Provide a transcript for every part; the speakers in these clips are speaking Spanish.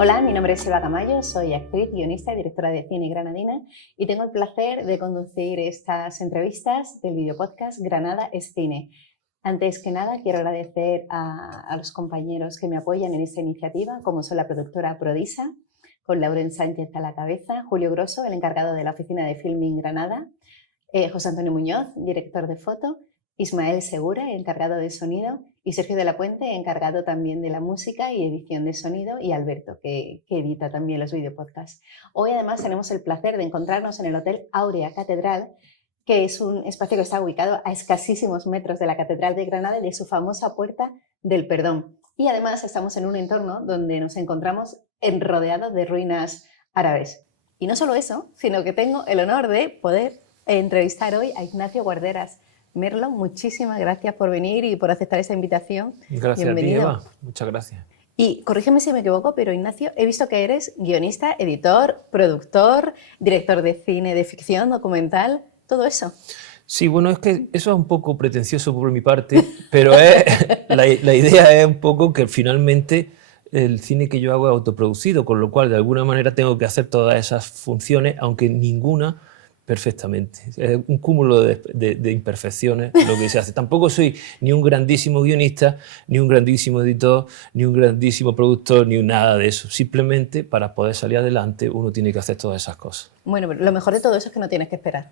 Hola, mi nombre es Eva Camayo, soy actriz, guionista y directora de cine granadina y tengo el placer de conducir estas entrevistas del videopodcast Granada es Cine. Antes que nada, quiero agradecer a los compañeros que me apoyan en esta iniciativa, como son la productora Prodisa, con Lauren Sánchez a la cabeza, Julio Grosso, el encargado de la oficina de Filming Granada, José Antonio Muñoz, director de foto, Ismael Segura, encargado de sonido, y Sergio de la Puente, encargado también de la música y edición de sonido, y Alberto, que edita también los videopodcasts. Hoy además tenemos el placer de encontrarnos en el Hotel Áurea Catedral, que es un espacio que está ubicado a escasísimos metros de la Catedral de Granada y de su famosa Puerta del Perdón. Y además estamos en un entorno donde nos encontramos rodeados de ruinas árabes. Y no solo eso, sino que tengo el honor de poder entrevistar hoy a Ignacio Guarderas. Merlo, muchísimas gracias por venir y por aceptar esta invitación. Gracias. Bienvenido. A ti, Eva. Muchas gracias. Y corrígeme si me equivoco, pero Ignacio, he visto que eres guionista, editor, productor, director de cine, de ficción, documental, todo eso. Sí, bueno, es que eso es un poco pretencioso por mi parte, pero la idea es un poco que finalmente el cine que yo hago es autoproducido, con lo cual de alguna manera tengo que hacer todas esas funciones, aunque ninguna perfectamente. Es un cúmulo de imperfecciones lo que se hace. Tampoco soy ni un grandísimo guionista, ni un grandísimo editor, ni un grandísimo productor, ni nada de eso. Simplemente para poder salir adelante uno tiene que hacer todas esas cosas. Bueno, pero lo mejor de todo eso es que no tienes que esperar.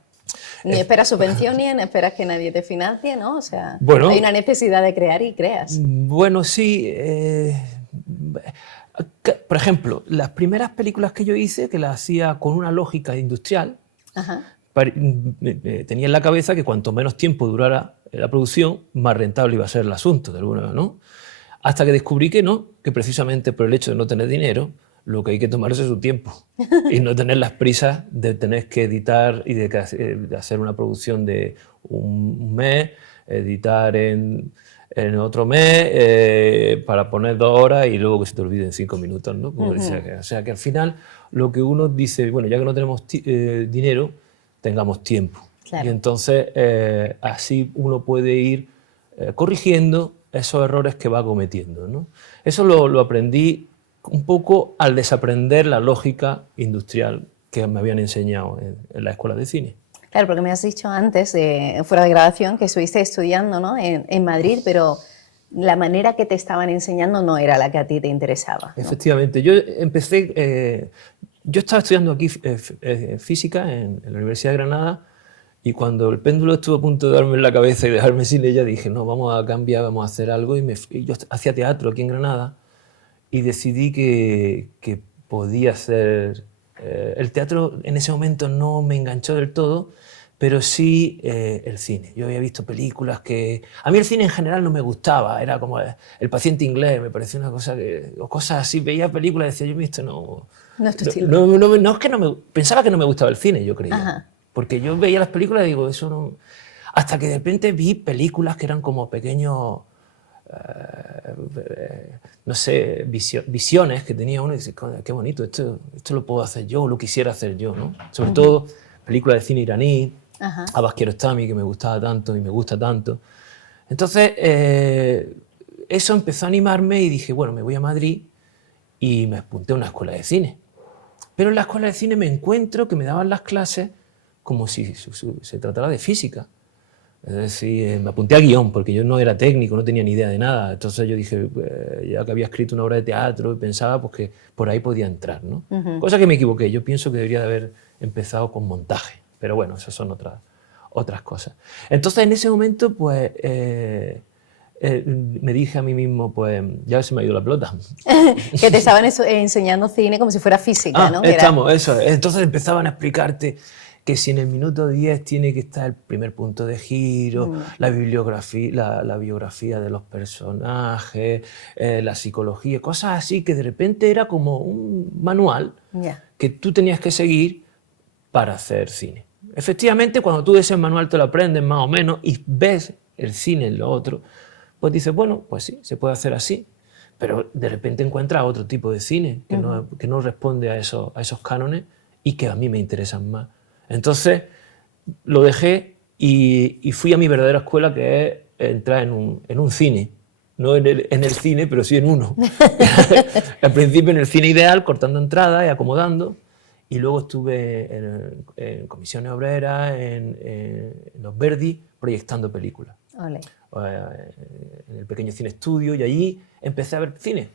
Ni esperas subvenciones, ni esperas que nadie te financie, ¿no? O sea, bueno, hay una necesidad de crear y creas. Bueno, sí. Por ejemplo, las primeras películas que yo hice, que las hacía con una lógica industrial, tenía en la cabeza que cuanto menos tiempo durara la producción, más rentable iba a ser el asunto, de alguna manera, ¿no? Hasta que descubrí que no, que precisamente por el hecho de no tener dinero, lo que hay que tomarse es su tiempo y no tener las prisas de tener que editar y de hacer una producción de un mes, editar en otro mes, para poner 2 horas y luego que se te olvide en 5 minutos, ¿no? Como decía, o sea que al final lo que uno dice, bueno, ya que no tenemos dinero, tengamos tiempo. Claro. Y entonces así uno puede ir corrigiendo esos errores que va cometiendo, ¿no? Eso lo aprendí un poco al desaprender la lógica industrial que me habían enseñado en la escuela de cine. Claro, porque me has dicho antes, fuera de grabación, que estuviste estudiando, ¿no? en Madrid, pero la manera que te estaban enseñando no era la que a ti te interesaba, ¿no? Efectivamente. Yo empecé... yo estaba estudiando aquí física en la Universidad de Granada y cuando el péndulo estuvo a punto de darme en la cabeza y dejarme sin ella, dije, no, vamos a cambiar, vamos a hacer algo. Y yo hacía teatro aquí en Granada y decidí que podía hacer... el teatro en ese momento no me enganchó del todo, pero sí el cine. Yo había visto películas que... A mí el cine en general no me gustaba, era como El paciente inglés, me parecía una cosa que... O cosas así, veía películas y decía, yo esto no... No es tu estilo. No es que no me... Pensaba que no me gustaba el cine, yo creía. Ajá. Porque yo veía las películas y digo, eso no... Hasta que de repente vi películas que eran como pequeños... no sé, visiones que tenía uno y dice, qué bonito, esto lo puedo hacer yo, o lo quisiera hacer yo, ¿no? Sobre todo películas de cine iraní, Abbas Kiarostami, que me gustaba tanto y me gusta tanto. Entonces, eso empezó a animarme y dije, bueno, me voy a Madrid y me apunté a una escuela de cine. Pero en la escuela de cine me encuentro que me daban las clases como si se tratara de física. Es decir, me apunté a guión porque yo no era técnico, no tenía ni idea de nada. Entonces yo dije, ya que había escrito una obra de teatro, y pensaba pues, que por ahí podía entrar, ¿no? Cosa que me equivoqué. Yo pienso que debería de haber empezado con montaje. Pero bueno, esas son otras cosas. Entonces en ese momento, pues, me dije a mí mismo, pues, ya se me ha ido la pelota. Que te estaban enseñando cine como si fuera física, ¿no? Eso. Entonces empezaban a explicarte que si en el minuto 10 tiene que estar el primer punto de giro, la biografía de los personajes, la psicología, cosas así que de repente era como un manual que tú tenías que seguir para hacer cine. Efectivamente, cuando tú ese manual te lo aprendes más o menos y ves el cine en lo otro, pues dices, bueno, pues sí, se puede hacer así, pero de repente encuentras otro tipo de cine que no responde a esos cánones y que a mí me interesan más. Entonces lo dejé y fui a mi verdadera escuela, que es entrar en un cine no en el cine, pero sí en uno. Al principio en el cine ideal, cortando entradas y acomodando, y luego estuve en comisiones obreras, en los Verdi, proyectando películas. Ole. En el pequeño cine estudio, y allí empecé a ver cine.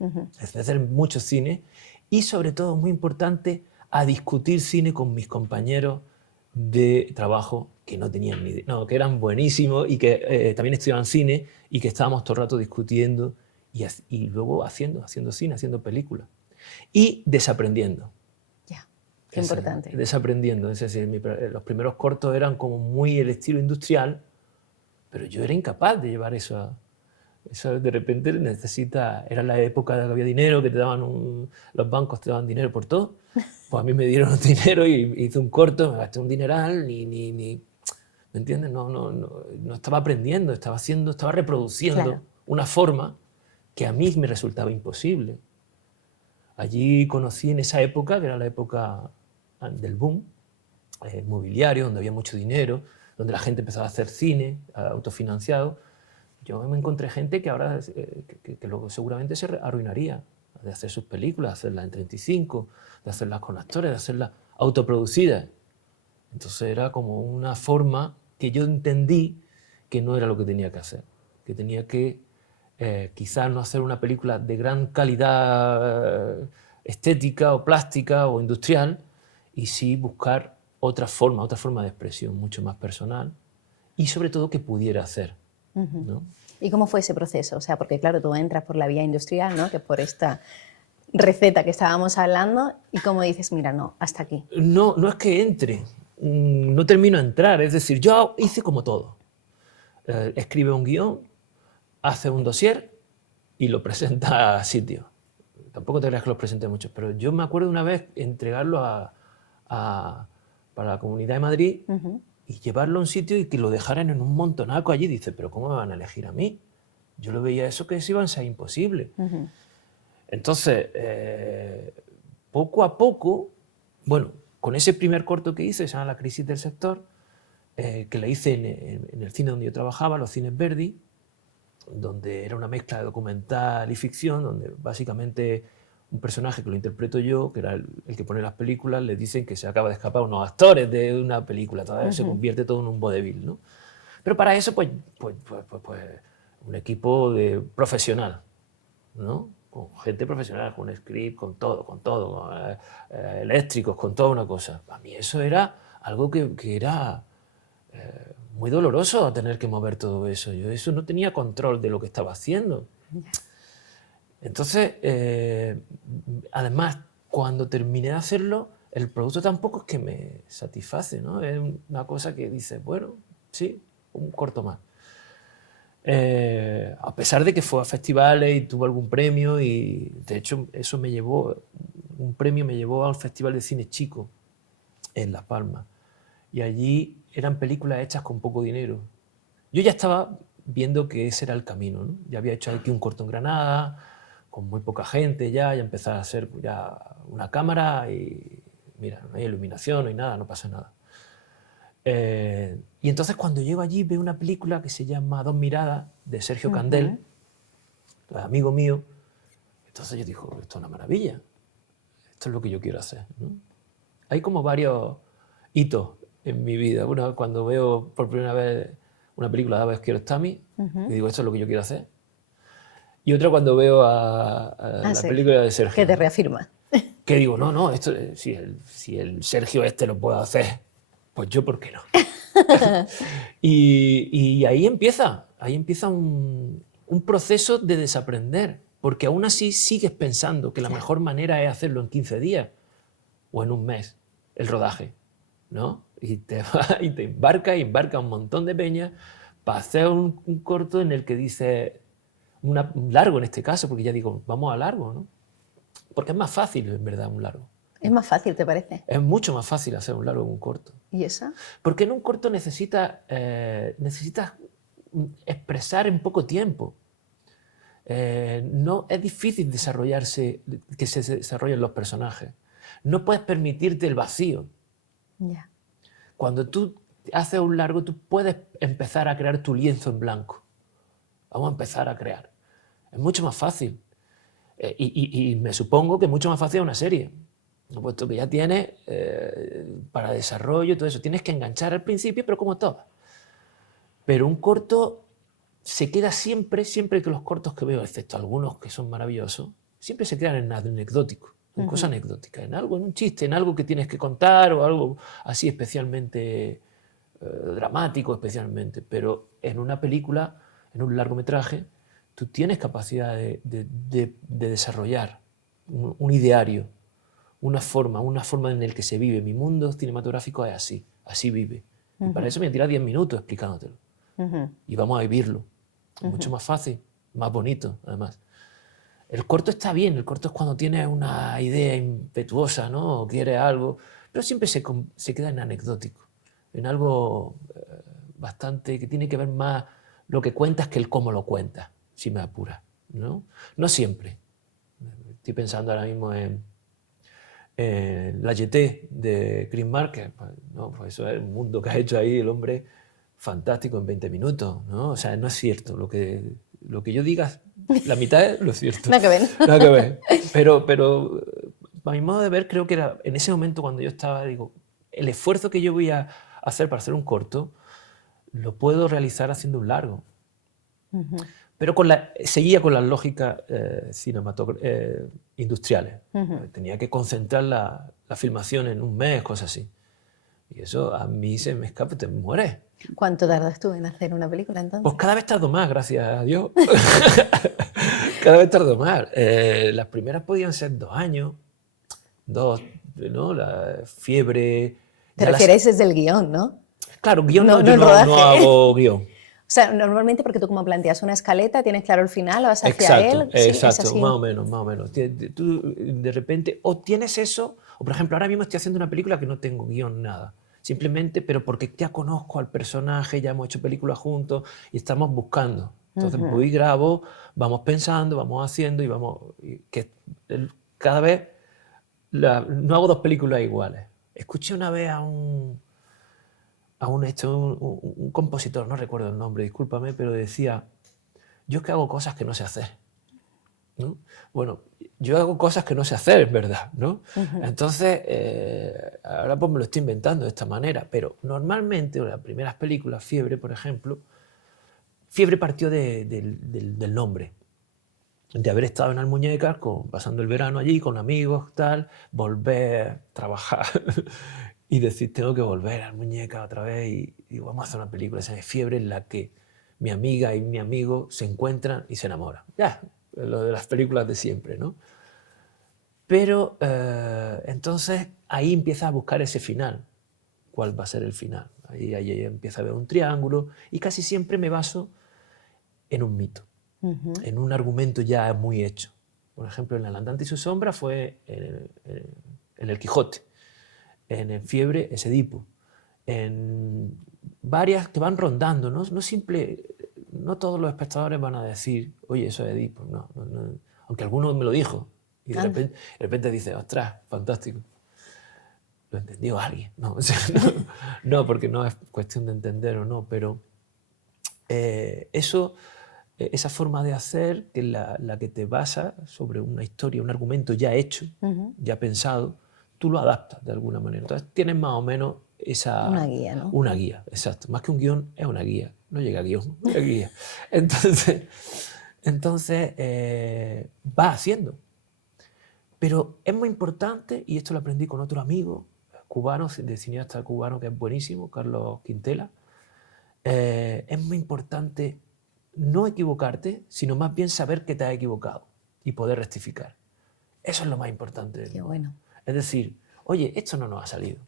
Empecé a hacer mucho cine y, sobre todo, muy importante, a discutir cine con mis compañeros de trabajo que no tenían ni idea, no, que eran buenísimos y que también estudiaban cine y que estábamos todo el rato discutiendo y luego haciendo cine, haciendo películas y desaprendiendo. Ya, qué importante. Desaprendiendo, es decir, los primeros cortos eran como muy el estilo industrial, pero yo era incapaz de llevar eso. Eso de repente era la época de que había dinero, que te daban los bancos te daban dinero por todo. Pues a mí me dieron un dinero y hice un corto, me gasté un dineral, ¿me entiendes? No estaba aprendiendo, estaba reproduciendo Claro. una forma que a mí me resultaba imposible. Allí conocí en esa época, que era la época del boom inmobiliario, donde había mucho dinero, donde la gente empezaba a hacer cine autofinanciado. Yo me encontré gente que ahora que luego seguramente se arruinaría de hacer sus películas, de hacerlas en 35, de hacerlas con actores, de hacerlas autoproducidas. Entonces era como una forma que yo entendí que no era lo que tenía que hacer, que tenía que quizás no hacer una película de gran calidad estética o plástica o industrial, y sí buscar otra forma de expresión mucho más personal y sobre todo que pudiera hacer. ¿No? ¿Y cómo fue ese proceso? O sea, porque claro, tú entras por la vía industrial, ¿no? Que por esta receta que estábamos hablando, y cómo dices, mira, no, hasta aquí. No es que entre, no termino de entrar, es decir, yo hice como todo. Escribe un guión, hace un dossier y lo presenta a sitio. Tampoco te creas que los presenté muchos, pero yo me acuerdo una vez entregarlo para la Comunidad de Madrid y llevarlo a un sitio y que lo dejaran en un montonaco allí. Dice, pero ¿cómo me van a elegir a mí? Yo lo veía eso que eso iba a ser imposible. Entonces, poco a poco, bueno, con ese primer corto que hice, se llama La crisis del sector, que la hice en el cine donde yo trabajaba, los cines Verdi, donde era una mezcla de documental y ficción, donde básicamente un personaje que lo interpreto yo, que era el que pone las películas, le dicen que se acaba de escapar unos actores de una película, todavía se convierte todo en un vodevil, ¿no? Pero para eso, pues un equipo de profesional, ¿no? Con gente profesional, con script, con todo, con eléctricos, con toda una cosa. Para mí eso era algo que era muy doloroso, tener que mover todo eso. Yo eso no tenía control de lo que estaba haciendo. Entonces, además, cuando terminé de hacerlo, el producto tampoco es que me satisface, ¿no? Es una cosa que dices, bueno, sí, un corto más. A pesar de que fue a festivales y tuvo algún premio, y de hecho eso un premio me llevó al Festival de Cine Chico en Las Palmas, y allí eran películas hechas con poco dinero. Yo ya estaba viendo que ese era el camino, ¿no? Ya había hecho aquí un corto en Granada, con muy poca gente ya empezaba a hacer ya una cámara y mira, no hay iluminación, no hay nada, no pasa nada. Y entonces cuando llego allí veo una película que se llama Dos miradas, de Sergio Candel, amigo mío. Entonces yo digo, esto es una maravilla, esto es lo que yo quiero hacer, ¿no? Hay como varios hitos en mi vida. Uno, cuando veo por primera vez una película de Abbas Kiarostami, y digo, esto es lo que yo quiero hacer. Y otra cuando veo la película de Sergio. Que te reafirma. Que digo, no, esto, si el Sergio lo puede hacer, pues yo, ¿por qué no? y ahí empieza un proceso de desaprender, porque aún así sigues pensando que la mejor manera es hacerlo en 15 días o en un mes, el rodaje, ¿no? Y te embarca un montón de peña para hacer un corto en el que dice, un largo en este caso, porque ya digo, vamos a largo, ¿no? Porque es más fácil, en verdad, un largo. ¿Es más fácil, te parece? Es mucho más fácil hacer un largo que un corto. ¿Y eso? Porque en un corto necesitas expresar en poco tiempo. No es difícil que se desarrollen los personajes. No puedes permitirte el vacío. Ya. Cuando tú haces un largo, tú puedes empezar a crear tu lienzo en blanco. vamos a empezar a crear. Es mucho más fácil. Y me supongo que es mucho más fácil una serie, puesto que ya tienes para desarrollo y todo eso. Tienes que enganchar al principio, pero como todo. Pero un corto se queda siempre que los cortos que veo, excepto algunos que son maravillosos, siempre se quedan en anecdótico, en cosa anecdótica, en algo, en un chiste, en algo que tienes que contar o algo así especialmente dramático, especialmente. Pero en una película, en un largometraje, tú tienes capacidad de desarrollar un ideario, una forma en la que se vive. Mi mundo cinematográfico es así vive. Y para eso me tira 10 minutos explicándotelo. Y vamos a vivirlo. Mucho más fácil, más bonito, además. El corto está bien, el corto es cuando tienes una idea impetuosa, ¿no? O quieres algo, pero siempre se queda en anecdótico, en algo bastante que tiene que ver más lo que cuentas que el cómo lo cuentas, si me apuras, ¿no? No siempre. Estoy pensando ahora mismo en La Jetée de Chris Marker. No, pues eso es un mundo que ha hecho ahí el hombre fantástico en 20 minutos, ¿no? O sea, no es cierto. Lo que yo diga, la mitad es lo cierto. Nada que ver. Nada que ver. Pero a mi modo de ver, creo que era en ese momento cuando yo estaba, digo, el esfuerzo que yo voy a hacer para hacer un corto, lo puedo realizar haciendo un largo. Pero seguía con las lógicas industriales. Tenía que concentrar la filmación en un mes, cosas así. Y eso a mí se me escapa, te mueres. ¿Cuánto tardas tú en hacer una película entonces? Pues cada vez tardo más, gracias a Dios. Cada vez tardo más. Las primeras podían ser 2 años, 2, ¿no? La Fiebre. Te refieres desde el guión, ¿no? Claro, guión no yo no hago guión. O sea, normalmente porque tú como planteas una escaleta, tienes claro el final, vas hacia él. Exacto, ¿sí? Más o menos. Tú de repente o tienes eso, o por ejemplo ahora mismo estoy haciendo una película que no tengo guión, nada. Simplemente, pero porque ya conozco al personaje, ya hemos hecho películas juntos y estamos buscando. Entonces voy y grabo, vamos pensando, vamos haciendo cada vez no hago 2 películas iguales. Escuché una vez a un compositor, no recuerdo el nombre, discúlpame, pero decía, yo es que hago cosas que no sé hacer, ¿no? Bueno, yo hago cosas que no sé hacer, es verdad, ¿no? Entonces, ahora pues me lo estoy inventando de esta manera, pero normalmente, las primeras películas, Fiebre, por ejemplo, Fiebre partió del nombre, de haber estado en Almuñécar, pasando el verano allí con amigos, tal, volver, trabajar y decir, tengo que volver a Almuñécar otra vez y digo, vamos a hacer una película, esa de Fiebre, en la que mi amiga y mi amigo se encuentran y se enamoran. Ya, lo de las películas de siempre, ¿no? Pero entonces ahí empieza a buscar ese final. ¿Cuál va a ser el final? Ahí empieza a ver un triángulo y casi siempre me baso en un mito, en un argumento ya muy hecho. Por ejemplo, en El andante y su sombra fue en El Quijote. En Fiebre es Edipo. En varias que van rondando, ¿no? No todos los espectadores van a decir, oye, eso es Edipo. No. Aunque alguno me lo dijo. Y de repente dice, ostras, fantástico. Lo entendió alguien. No, o sea, no, porque no es cuestión de entender o no, pero esa forma de hacer, que es la que te basa sobre una historia, un argumento ya hecho, ya pensado, tú lo adaptas de alguna manera. Entonces tienes más o menos una guía, ¿no? Una guía, exacto. Más que un guión, es una guía. No llega a guión, llega a guía. Entonces va haciendo. Pero es muy importante, y esto lo aprendí con otro amigo cubano, de cineasta cubano que es buenísimo, Carlos Quintela, es muy importante no equivocarte, sino más bien saber que te has equivocado y poder rectificar. Eso es lo más importante. Qué bueno. Es decir, oye, esto no nos ha salido.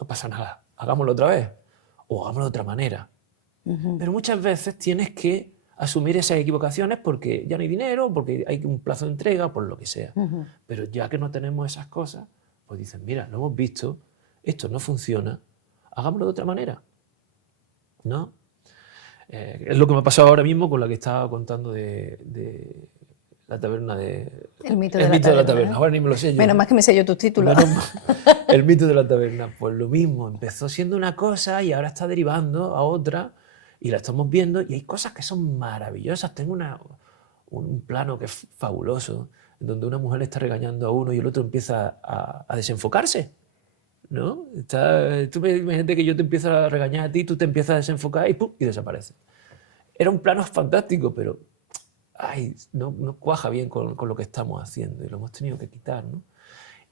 No pasa nada, hagámoslo otra vez o hagámoslo de otra manera. Pero muchas veces tienes que asumir esas equivocaciones porque ya no hay dinero, porque hay un plazo de entrega, por lo que sea. Pero ya que no tenemos esas cosas, pues dicen, mira, lo hemos visto, esto no funciona, hagámoslo de otra manera. ¿No? Es lo que me ha pasado ahora mismo con la que estaba contando de la taberna de... El mito de la taberna. Ahora ni me lo sé yo. Menos más que me sé yo tus títulos. El mito de la taberna. Pues lo mismo, empezó siendo una cosa y ahora está derivando a otra y la estamos viendo y hay cosas que son maravillosas. Tengo un plano que es fabuloso, en donde una mujer está regañando a uno y el otro empieza a desenfocarse, ¿no? Imagínate que yo te empiezo a regañar a ti, tú te empiezas a desenfocar y ¡pum! Y desaparece. Era un plano fantástico, pero no cuaja bien con lo que estamos haciendo y lo hemos tenido que quitar, ¿no?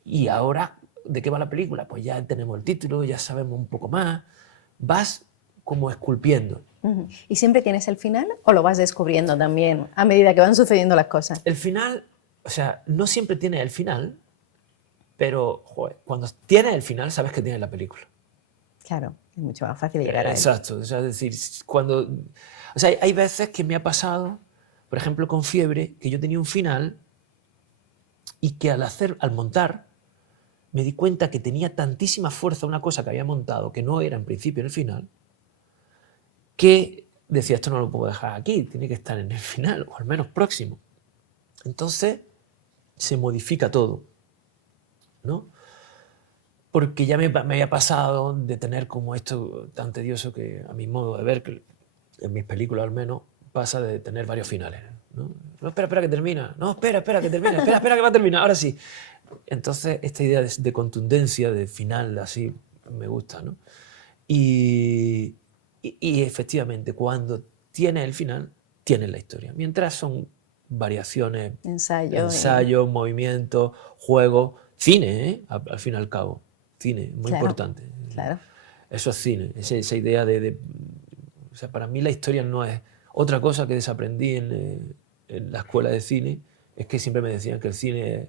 Y ahora, ¿de qué va la película? Pues ya tenemos el título, ya sabemos un poco más, vas como esculpiendo. ¿Y siempre tienes el final o lo vas descubriendo también a medida que van sucediendo las cosas? El final, o sea, no siempre tienes el final, pero joder, cuando tienes el final sabes que tienes la película. Claro, es mucho más fácil llegar a él. Exacto, o sea, es decir, o sea, hay veces que me ha pasado, por ejemplo con Fiebre, que yo tenía un final y que al montar me di cuenta que tenía tantísima fuerza una cosa que había montado, que no era en principio en el final, que decía, esto no lo puedo dejar aquí, tiene que estar en el final, o al menos próximo. Entonces se modifica todo, ¿no? Porque ya me había pasado de tener como esto tan tedioso que, a mi modo de ver, que en mis películas al menos, pasa de tener varios finales, ¿no? No, espera que termina. No, espera que termina. Espera que va a terminar. Ahora sí. Entonces, esta idea de contundencia, de final, así, me gusta, ¿no? Y efectivamente, cuando tienes el final, tienes la historia. Mientras son variaciones, ensayos, movimientos, juegos, cine, ¿eh? Al fin y al cabo. Cine, muy importante. Claro. Eso es cine, esa idea o sea, para mí la historia no es otra cosa que desaprendí en la escuela de cine, es que siempre me decían que el cine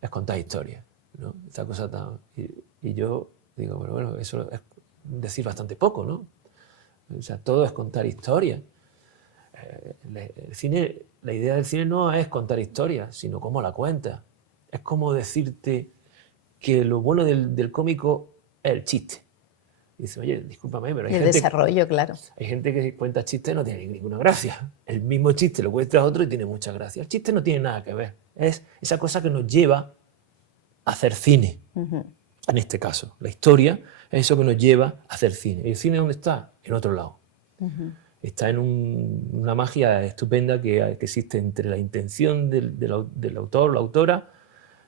es contar historias, ¿no? Esta cosa tan... Y yo digo, bueno, eso es decir bastante poco, ¿no? O sea, todo es contar historias. El cine, la idea del cine no es contar historias, sino cómo la cuentas. Es como decirte que lo bueno del cómico es el chiste. Y dice, oye, discúlpame, pero hay gente... El desarrollo, claro. Hay gente que cuenta chistes y no tiene ninguna gracia. El mismo chiste lo cuenta otro y tiene mucha gracia. El chiste no tiene nada que ver. Es esa cosa que nos lleva a hacer cine. En este caso, la historia es eso que nos lleva a hacer cine. ¿Y el cine dónde está? En otro lado. Está en una magia estupenda que existe entre la intención del autor o la autora,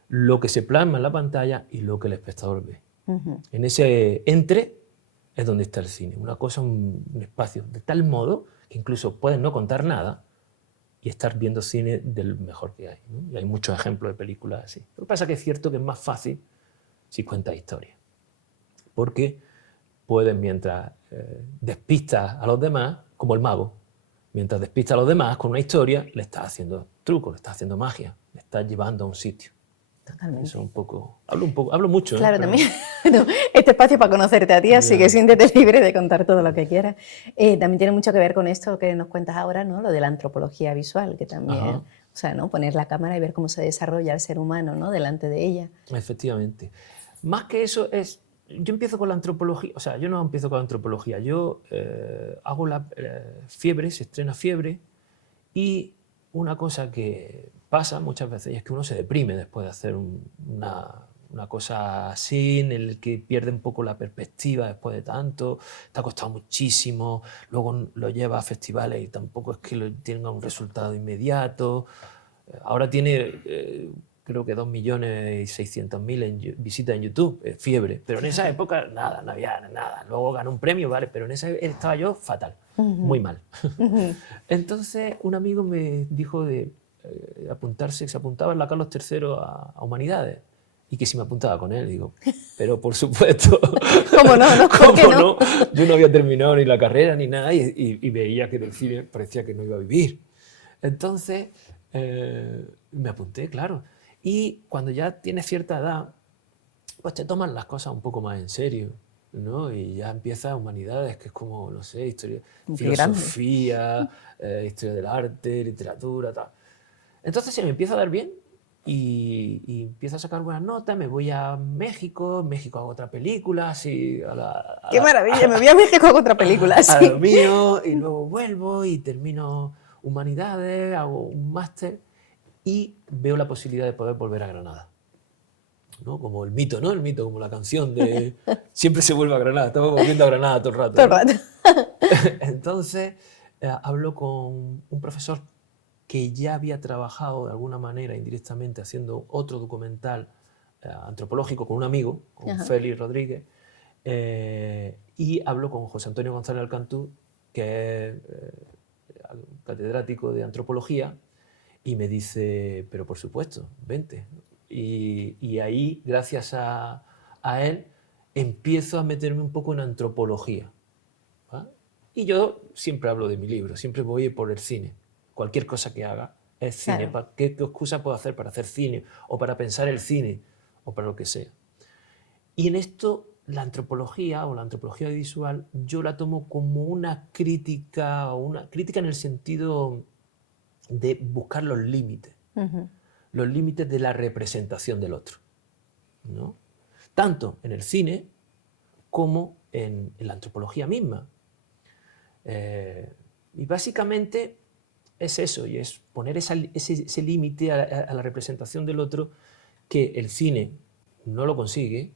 lo que se plasma en la pantalla y lo que el espectador ve. En ese entre es donde está el cine. Una cosa, un espacio, de tal modo que incluso puedes no contar nada y estar viendo cine del mejor que hay, ¿no? Y hay muchos ejemplos de películas así. Lo que pasa es que es cierto que es más fácil si cuentas historias. Porque puedes, mientras despistas a los demás, como el mago, mientras despistas a los demás con una historia, le estás haciendo trucos, le estás haciendo magia, le estás llevando a un sitio. Totalmente. Eso hablo mucho. Claro, Pero... también este espacio para conocerte a ti, así que siéntete libre de contar todo lo que quieras. También tiene mucho que ver con esto que nos cuentas ahora, ¿no? Lo de la antropología visual, que también, o sea, ¿no? Poner la cámara y ver cómo se desarrolla el ser humano, ¿no? Delante de ella. Efectivamente. Más que eso es, yo empiezo con la antropología, o sea, yo no empiezo con la antropología, yo hago Fiebre, se estrena Fiebre, y una cosa que pasa muchas veces es que uno se deprime después de hacer una cosa así, en el que pierde un poco la perspectiva después de tanto, te ha costado muchísimo, luego lo lleva a festivales y tampoco es que tenga un resultado inmediato. Ahora tiene, creo que 2.600.000 visitas en YouTube, Fiebre, pero en esa época nada, no había nada. Luego ganó un premio, ¿vale? Pero en esa estaba yo fatal, muy mal. Entonces un amigo me dijo de se apuntaba en la Carlos III a Humanidades y que si me apuntaba con él. Digo, pero por supuesto. ¿Cómo no? ¿Cómo no? Yo no había terminado ni la carrera ni nada y veía que del cine parecía que no iba a vivir. Entonces me apunté, claro. Y cuando ya tienes cierta edad, pues te toman las cosas un poco más en serio, ¿no? Y ya empiezas Humanidades, que es como, no sé, historia, filosofía, historia del arte, literatura, tal. Entonces se me empieza a dar bien y empiezo a sacar buenas notas, me voy a México, en México hago otra película, así... ¡Qué maravilla! Me voy a México hago otra película, así. A lo mío, y luego vuelvo y termino Humanidades, hago un máster y veo la posibilidad de poder volver a Granada. ¿no? Como el mito, ¿no? El mito, como la canción de siempre se vuelve a Granada, estamos volviendo a Granada todo el rato. Todo el ¿no? rato. Entonces, hablo con un profesor que ya había trabajado de alguna manera indirectamente haciendo otro documental antropológico con un amigo, con Ajá. Félix Rodríguez, y hablo con José Antonio González Alcantú, que es catedrático de antropología, y me dice, pero por supuesto, vente. Y ahí, gracias a él, empiezo a meterme un poco en antropología. ¿Va? Y yo siempre hablo de mi libro, siempre voy por el cine. Cualquier cosa que haga es cine. Claro. ¿Qué excusa puedo hacer para hacer cine? O para pensar el cine, o para lo que sea. Y en esto, la antropología o la antropología visual, yo la tomo como una crítica en el sentido de buscar los límites de la representación del otro, ¿no? Tanto en el cine como en la antropología misma. Y básicamente es eso, y es poner ese límite a la representación del otro, que el cine no lo consigue,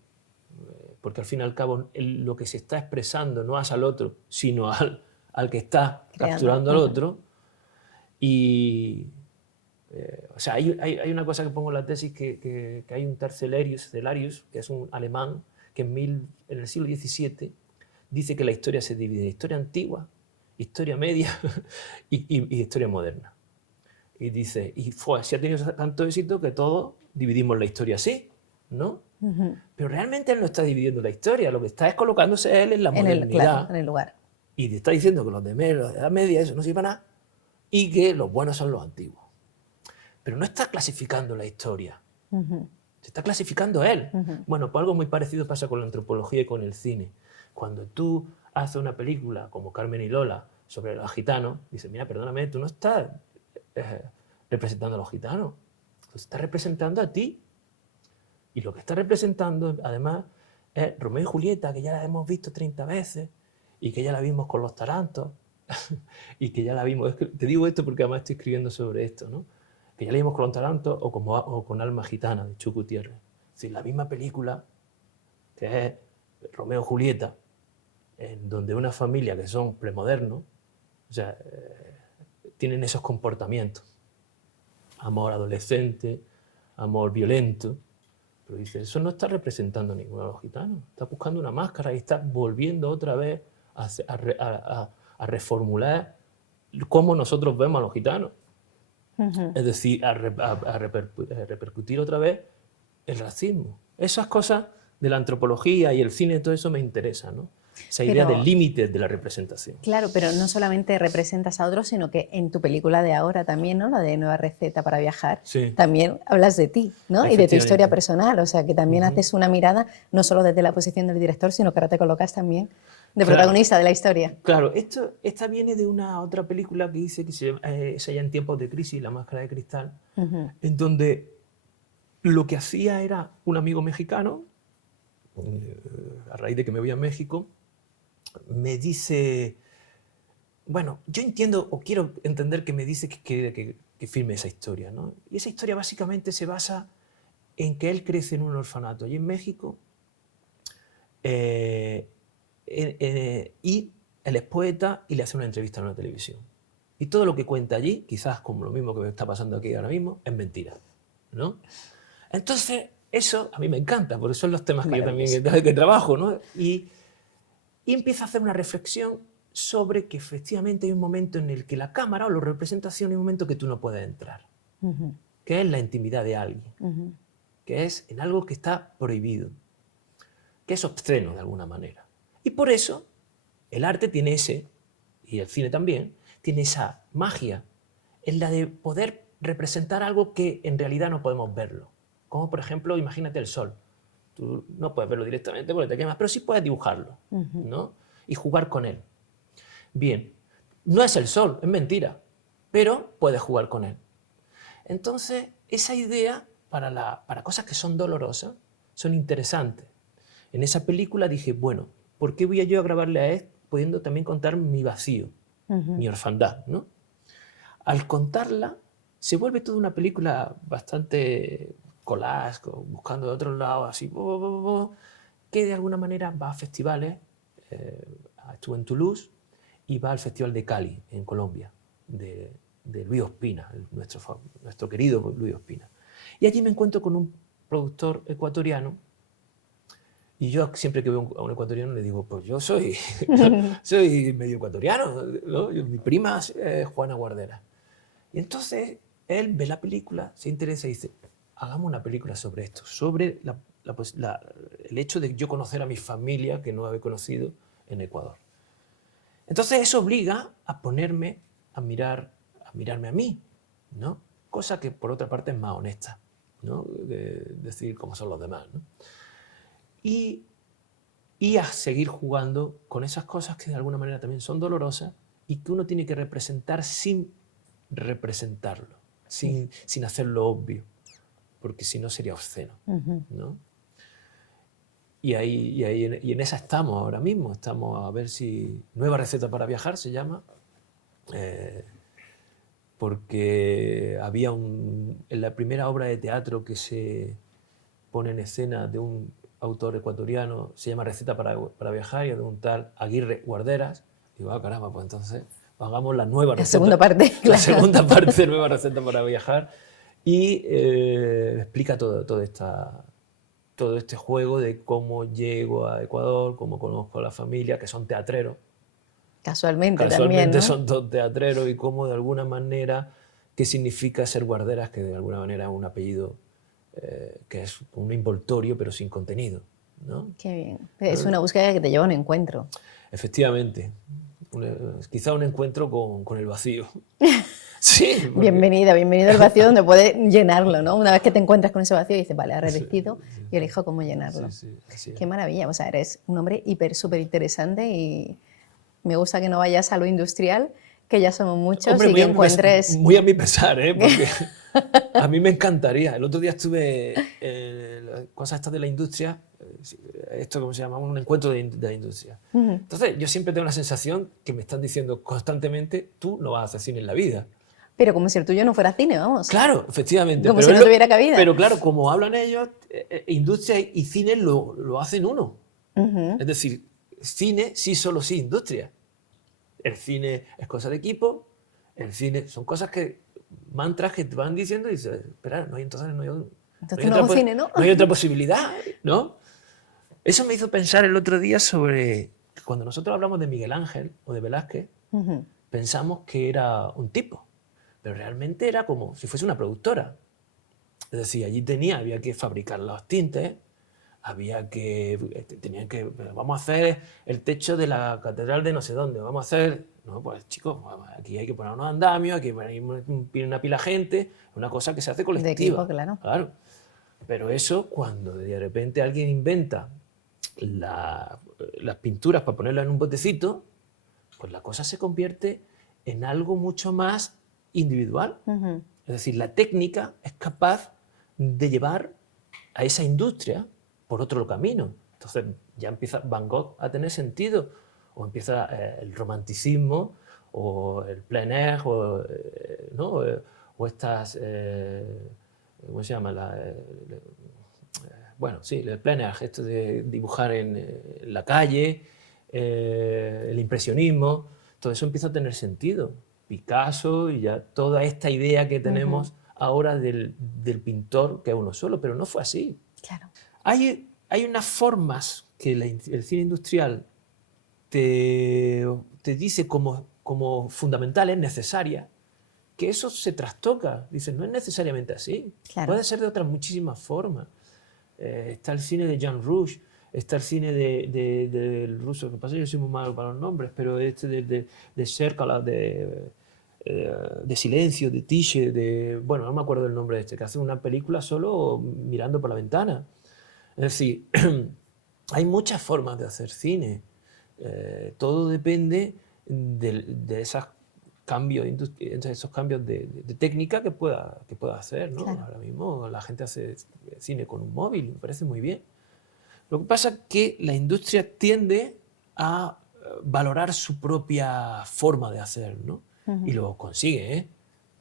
porque al fin y al cabo lo que se está expresando no es al otro, sino al que está capturando al otro. Y o sea, hay una cosa que pongo en la tesis, que hay un tal Celarius, que es un alemán, que en el siglo XVII dice que la historia se divide en historia antigua, historia media y historia moderna. Y dice, si ha tenido tanto éxito que todos dividimos la historia así, ¿no? Pero realmente él no está dividiendo la historia, lo que está es colocándose él en la modernidad. Claro, en el lugar. Y te está diciendo que los de la Edad Media, eso no sirve para nada, y que los buenos son los antiguos. Pero no está clasificando la historia, se está clasificando él. Bueno, pues algo muy parecido pasa con la antropología y con el cine. Cuando tú haces una película como Carmen y Lola sobre los gitanos, dices, mira, perdóname, tú no estás representando a los gitanos, tú estás representando a ti. Y lo que está representando, además, es Romeo y Julieta, que ya la hemos visto 30 veces, y que ya la vimos con los tarantos, y que ya la vimos. Te digo esto porque además estoy escribiendo sobre esto, ¿no? Que ya la vimos con los tarantos o con Alma Gitana, de Chu Gutiérrez. Es decir, la misma película, que es Romeo y Julieta, en donde una familia que son premodernos, o sea, tienen esos comportamientos. Amor adolescente, amor violento. Pero dice, eso no está representando a ninguno de los gitanos. Está buscando una máscara y está volviendo otra vez a reformular cómo nosotros vemos a los gitanos. Es decir, a repercutir otra vez el racismo. Esas cosas de la antropología y el cine, todo eso me interesa, ¿no? Esa idea del límite de la representación. Claro, pero no solamente representas a otros, sino que en tu película de ahora también, ¿no? La de Nueva Receta para Viajar, sí, también hablas de ti, ¿no? Y de tu historia personal, o sea, que también haces una mirada no solo desde la posición del director, sino que ahora te colocas también de protagonista de la historia. Claro, esta viene de una otra película que hice, que se llama En tiempos de crisis, La máscara de cristal, en donde lo que hacía era un amigo mexicano, a raíz de que me voy a México, me dice, bueno, yo entiendo o quiero entender que me dice que filme esa historia, ¿no? Y esa historia básicamente se basa en que él crece en un orfanato allí en México, y él es poeta y le hace una entrevista en una televisión. Y todo lo que cuenta allí, quizás como lo mismo que me está pasando aquí ahora mismo, es mentira, ¿no? Entonces, eso a mí me encanta, porque son los temas que yo también que trabajo, ¿no? Y empieza a hacer una reflexión sobre que efectivamente hay un momento en el que la cámara o la representación hay un momento que tú no puedes entrar, que es la intimidad de alguien, que es en algo que está prohibido, que es obsceno de alguna manera. Y por eso el arte tiene y el cine también, tiene esa magia, en la de poder representar algo que en realidad no podemos verlo. Como por ejemplo, imagínate el sol. Tú no puedes verlo directamente porque te quemas, pero sí puedes dibujarlo, ¿no? Y jugar con él. Bien, no es el sol, es mentira, pero puedes jugar con él. Entonces, esa idea para cosas que son dolorosas, son interesantes. En esa película dije, bueno, ¿por qué voy yo a grabarle a él pudiendo también contar mi vacío, mi orfandad, ¿no? Al contarla, se vuelve toda una película bastante collage, buscando de otros lados, así, que de alguna manera va a festivales. Estuve en Toulouse y va al Festival de Cali, en Colombia, de Luis Ospina, nuestro querido Luis Ospina. Y allí me encuentro con un productor ecuatoriano. Y yo siempre que veo a un ecuatoriano le digo, pues yo soy medio ecuatoriano, ¿no? Mi prima es Juana Guardera. Y entonces él ve la película, se interesa y dice, hagamos una película sobre esto, sobre el hecho de yo conocer a mi familia que no había conocido en Ecuador. Entonces eso obliga a ponerme a mirarme a mí, ¿no? Cosa que por otra parte es más honesta, ¿no? De decir cómo son los demás, ¿no? Y a seguir jugando con esas cosas que de alguna manera también son dolorosas y que uno tiene que representar sin representarlo, sin hacerlo obvio, porque si no sería obsceno, ¿no? Y en esa estamos ahora mismo, estamos a ver si... Nueva receta para viajar se llama, porque había en la primera obra de teatro que se pone en escena de un autor ecuatoriano, se llama Receta para viajar, y es de un tal Aguirre Guarderas. Digo, caramba, pues entonces hagamos la nueva receta. Segunda parte, la claro. segunda parte de Nueva Receta para viajar. Y explica todo este juego de cómo llego a Ecuador, cómo conozco a la familia, que son teatreros. Casualmente también, ¿no? Son todos teatreros, y cómo de alguna manera, qué significa ser Guarderas, que de alguna manera es un apellido que es un envoltorio pero sin contenido, ¿no? Qué bien. Es una búsqueda que te lleva a un encuentro. Efectivamente. Quizá un encuentro con el vacío. Sí. Porque... Bienvenido al vacío donde puedes llenarlo, ¿no? Una vez que te encuentras con ese vacío dices, vale, ahora decido y elijo cómo llenarlo. Sí. Qué maravilla. O sea, eres un hombre súper interesante y me gusta que no vayas a lo industrial, que ya somos muchos. Hombre, y que encuentres... Muy a mi pesar, porque a mí me encantaría. El otro día estuve en las cosas estas de la industria, esto como se llama, un encuentro de la industria. Entonces yo siempre tengo la sensación que me están diciendo constantemente, tú no vas a hacer cine en la vida. Pero como si el tuyo no fuera cine, vamos. Claro, efectivamente. Como si no tuviera cabida. Pero claro, como hablan ellos, industria y cine lo hacen uno. Es decir, cine sí, solo sí, industria. El cine es cosa de equipo, el cine son cosas mantras que te van diciendo y dices, espera, no hay cine, ¿no? No hay otra posibilidad, ¿no? Eso me hizo pensar el otro día sobre que cuando nosotros hablamos de Miguel Ángel o de Velázquez, pensamos que era un tipo, pero realmente era como si fuese una productora. Es decir, había que fabricar los tintes, vamos a hacer el techo de la catedral de no sé dónde, vamos a hacer, no, pues chicos, aquí hay que poner unos andamios, aquí hay una pila de gente, una cosa que se hace colectiva. De equipo, claro. Pero eso, cuando de repente alguien inventa las pinturas para ponerlas en un botecito, pues la cosa se convierte en algo mucho más individual. Es decir, la técnica es capaz de llevar a esa industria por otro camino. Entonces ya empieza Van Gogh a tener sentido, o empieza el romanticismo, o el plein air, ¿no? O estas, ¿cómo se llama? Bueno, sí, el plein air, esto de dibujar en la calle, el impresionismo, todo eso empieza a tener sentido. Picasso y ya toda esta idea que tenemos ahora del pintor que es uno solo, pero no fue así. Claro. Hay unas formas que el cine industrial te dice como fundamentales, necesarias, que eso se trastoca. Dices, no es necesariamente así. Claro. Puede ser de otras muchísimas formas. Está el cine de Jean Rouge, está el cine del ruso, que pasa yo soy muy malo para los nombres, pero de Cercala, de Silencio, de Tichy, bueno, no me acuerdo del nombre de que hace una película solo mirando por la ventana. Es decir, hay muchas formas de hacer cine. Todo depende de esos cambios de técnica que pueda hacer, ¿no? Claro. Ahora mismo la gente hace cine con un móvil, me parece muy bien. Lo que pasa es que la industria tiende a valorar su propia forma de hacer, ¿no? Y lo consigue, ¿eh?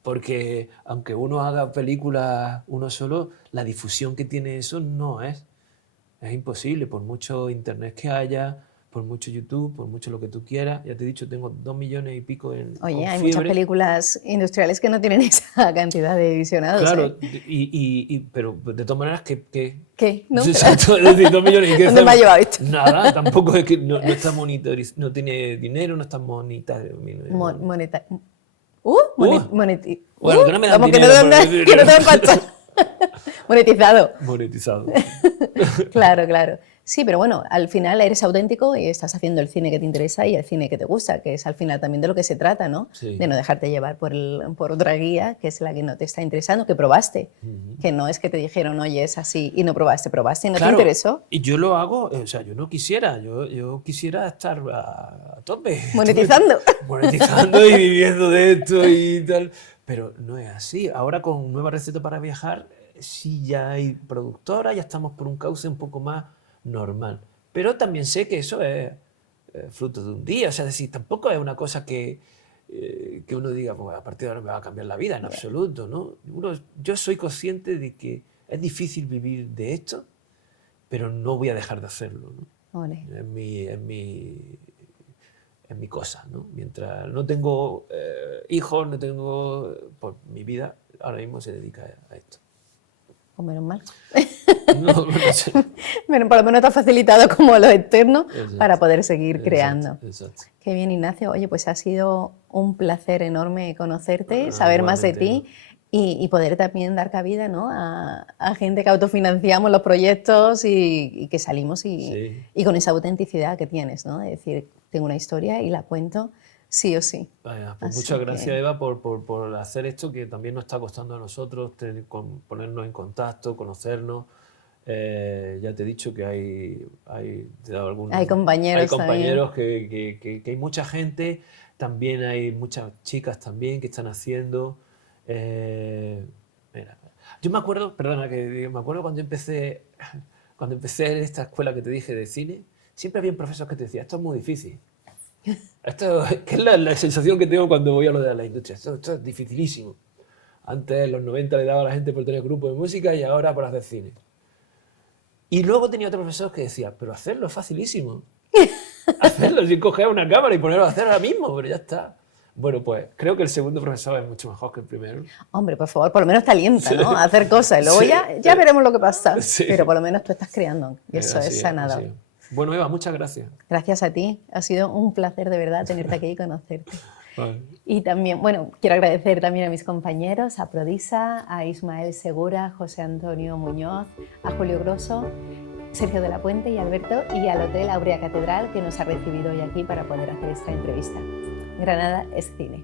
Porque aunque uno haga películas uno solo, la difusión que tiene eso no es. Es imposible, por mucho internet que haya, por mucho YouTube, por mucho lo que tú quieras. Ya te he dicho, tengo 2 millones y pico Oye, con hay muchas fiebre. películas industriales que no tienen esa cantidad de visionados. Claro, pero de todas maneras, ¿Qué? ¿No? Exacto, es decir, 2 millones. ¿Y qué ¿Dónde me ha hacemos? llevado esto? Nada, tampoco es que no está no tiene dinero, no está monetizado. Bueno, que no me dan Como dinero. que no te dan pasta. Monetizado. Monetizado. Claro, claro. Sí, pero bueno, al final eres auténtico y estás haciendo el cine que te interesa y el cine que te gusta, que es al final también de lo que se trata, ¿no? Sí. De no dejarte llevar por otra guía, que es la que no te está interesando, que probaste. Que no es que te dijeron, oye, es así, y no probaste y no Claro, te interesó. y yo lo hago, o sea, yo no quisiera, yo quisiera estar a tope. Monetizando. Monetizando y viviendo de esto y tal. Pero no es así. Ahora con Nueva Receta para Viajar, sí ya hay productora, ya estamos por un cauce un poco más normal. Pero también sé que eso es fruto de un día. O sea, es decir, tampoco es una cosa que uno diga, pues a partir de ahora me va a cambiar la vida, en absoluto, ¿no? Yo soy consciente de que es difícil vivir de esto, pero no voy a dejar de hacerlo, ¿no? Ole. Es mi cosa, ¿no? Mientras no tengo hijos, no tengo... Pues mi vida ahora mismo se dedica a esto. Pues menos mal. No sé. Pero por lo menos te ha facilitado como lo externo Exacto. para poder seguir creando. Exacto. Qué bien, Ignacio. Oye, pues ha sido un placer enorme conocerte, saber más de ti y poder también dar cabida, ¿no? a gente que autofinanciamos los proyectos y que salimos Sí. y con esa autenticidad que tienes, ¿no? De decir, tengo una historia y la cuento sí o sí. Vaya, pues Así muchas gracias, que- Eva, por hacer esto que también nos está costando a nosotros, ponernos en contacto, conocernos. Ya te he dicho que te he dado algunos, Hay compañeros hay compañeros que hay mucha gente, también hay muchas chicas también que están haciendo. Mira, yo me acuerdo, perdona, que me acuerdo cuando empecé en esta escuela que te dije de cine, siempre había un profesor que te decía, esto es muy difícil. Esto que es la sensación que tengo cuando voy a lo de la industria. Esto es dificilísimo. Antes, en los 90, le daba a la gente por tener grupo de música y ahora por hacer cine. Y luego tenía otro profesor que decía, pero hacerlo es facilísimo. Hacerlo sin coger una cámara y ponerlo a hacer ahora mismo, pero ya está. Bueno, pues creo que el segundo profesor es mucho mejor que el primero. Hombre, por favor, por lo menos te alienta, ¿no? A hacer cosas y luego ya veremos lo que pasa. Sí. Pero por lo menos tú estás creando y eso Así es sanador. así es. Bueno, Eva, muchas gracias. Gracias a ti. Ha sido un placer de verdad tenerte aquí y conocerte. Vale. Y también, bueno, quiero agradecer también a mis compañeros, a Prodisa, a Ismael Segura, José Antonio Muñoz, a Julio Grosso, Sergio de la Puente y Alberto, y al Hotel Aurea Catedral que nos ha recibido hoy aquí para poder hacer esta entrevista. Granada es cine.